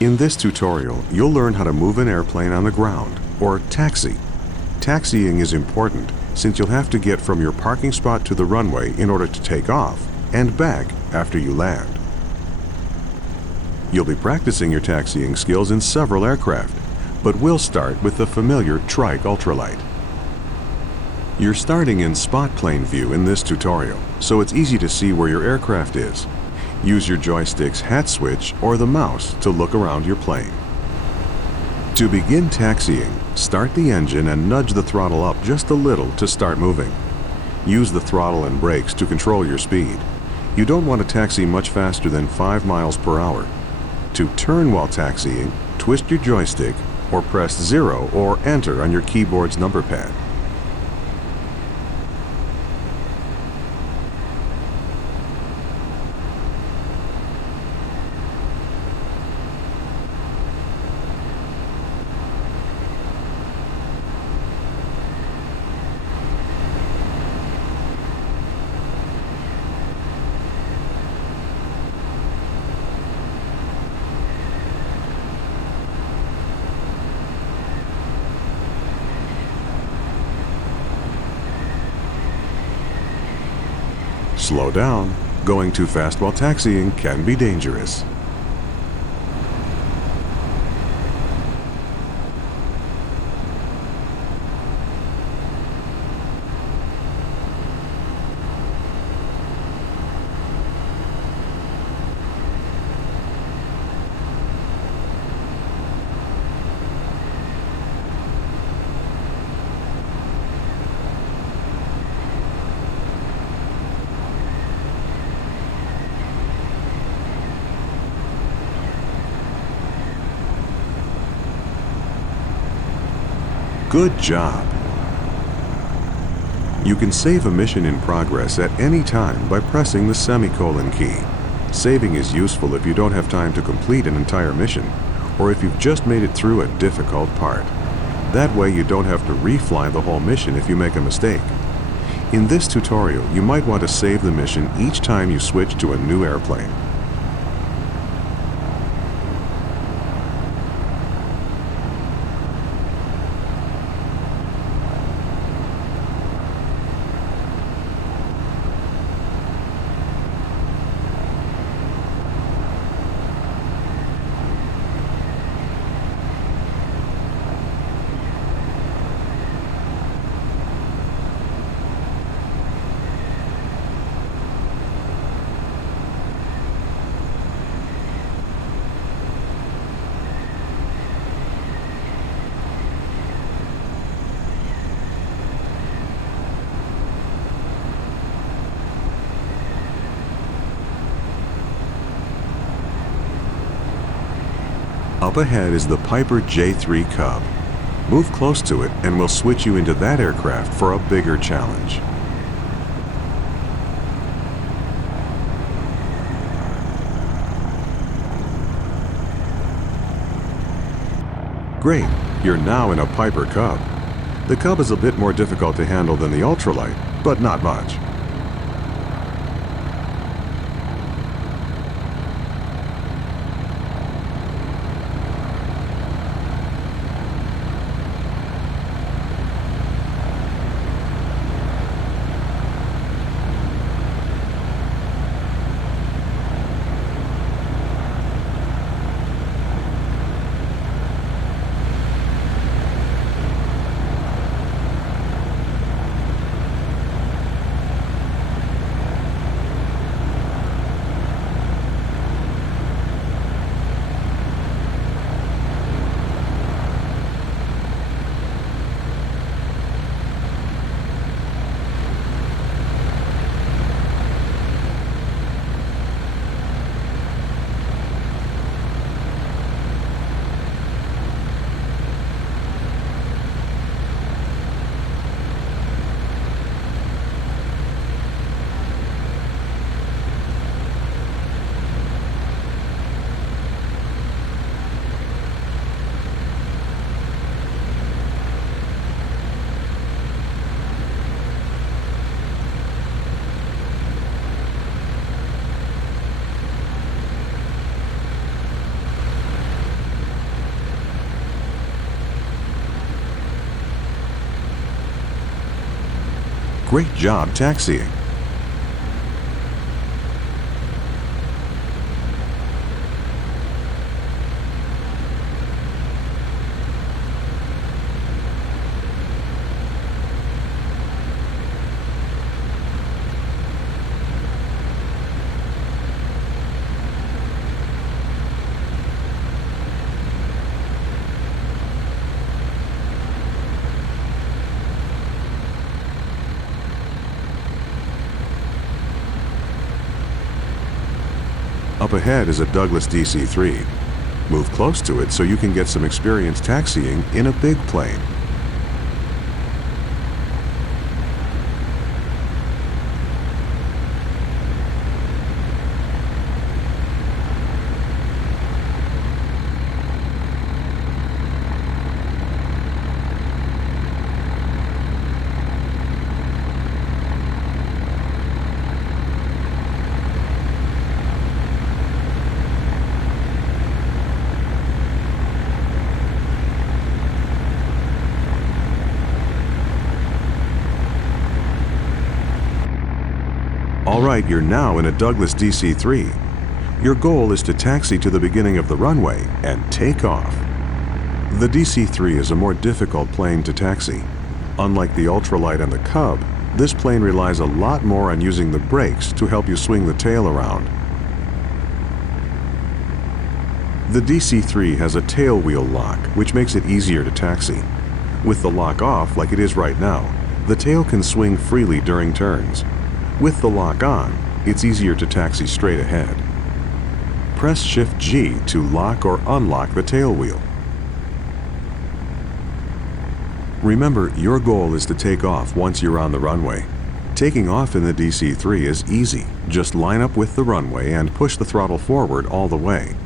In this tutorial, you'll learn how to move an airplane on the ground, or taxi. Taxiing is important since you'll have to get from your parking spot to the runway in order to take off and back after you land. You'll be practicing your taxiing skills in several aircraft, but we'll start with the familiar Trike ultralight. You're starting in spot plane view in this tutorial, so it's easy to see where your aircraft is. Use your joystick's hat switch or the mouse to look around your plane. To begin taxiing, start the engine and nudge the throttle up just a little to start moving. Use the throttle and brakes to control your speed. You don't want to taxi much faster than 5 miles per hour. To turn while taxiing, twist your joystick or press 0 or enter on your keyboard's number pad. Slow down. Going too fast while taxiing can be dangerous. Good job! You can save a mission in progress at any time by pressing the semicolon key. Saving is useful if you don't have time to complete an entire mission, or if you've just made it through a difficult part. That way you don't have to refly the whole mission if you make a mistake. In this tutorial, you might want to save the mission each time you switch to a new airplane. Up ahead is the Piper J3 Cub. Move close to it and we'll switch you into that aircraft for a bigger challenge. Great, you're now in a Piper Cub. The Cub is a bit more difficult to handle than the ultralight, but not much. Great job taxiing. Up ahead is a Douglas DC-3. Move close to it so you can get some experience taxiing in a big plane. All right, you're now in a Douglas DC-3. Your goal is to taxi to the beginning of the runway and take off. The DC-3 is a more difficult plane to taxi. Unlike the ultralight and the Cub, this plane relies a lot more on using the brakes to help you swing the tail around. The DC-3 has a tail wheel lock, which makes it easier to taxi. With the lock off, like it is right now, the tail can swing freely during turns. With the lock on, it's easier to taxi straight ahead. Press Shift-G to lock or unlock the tail wheel. Remember, your goal is to take off once you're on the runway. Taking off in the DC-3 is easy. Just line up with the runway and push the throttle forward all the way.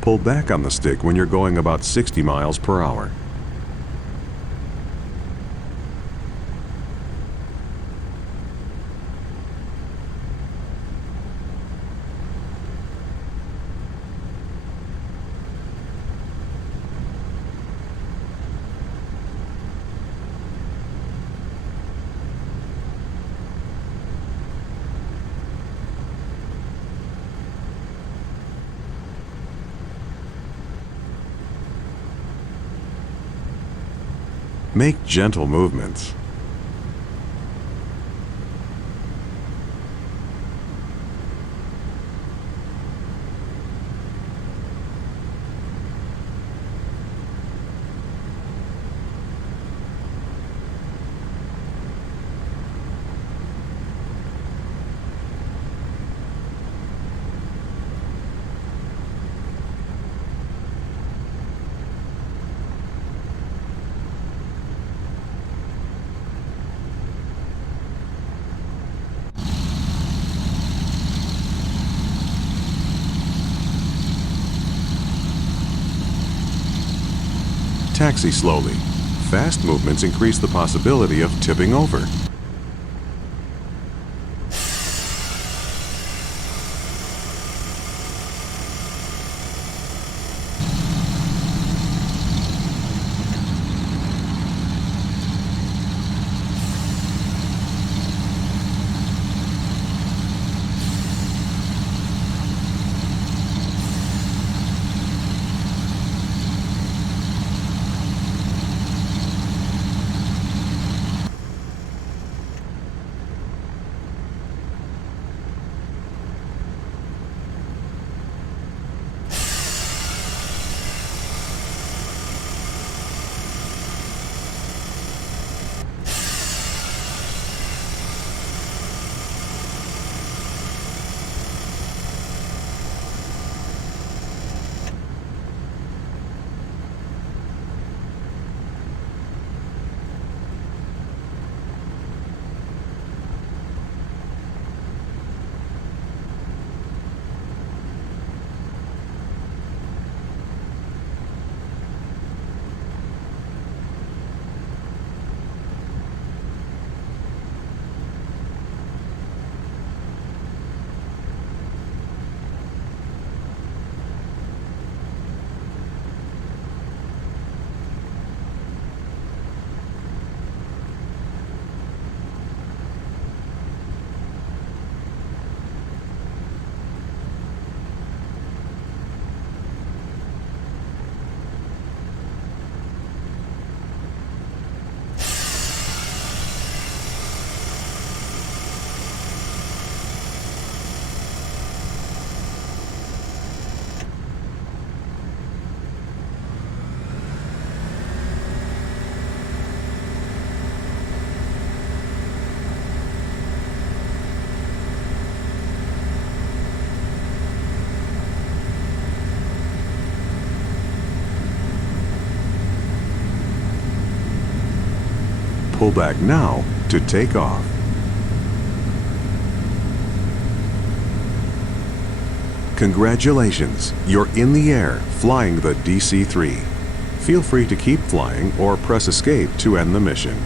Pull back on the stick when you're going about 60 miles per hour. Make gentle movements. Taxi slowly. Fast movements increase the possibility of tipping over. pull back now to take off. Congratulations, you're in the air flying the DC-3. Feel free to keep flying or press escape to end the mission.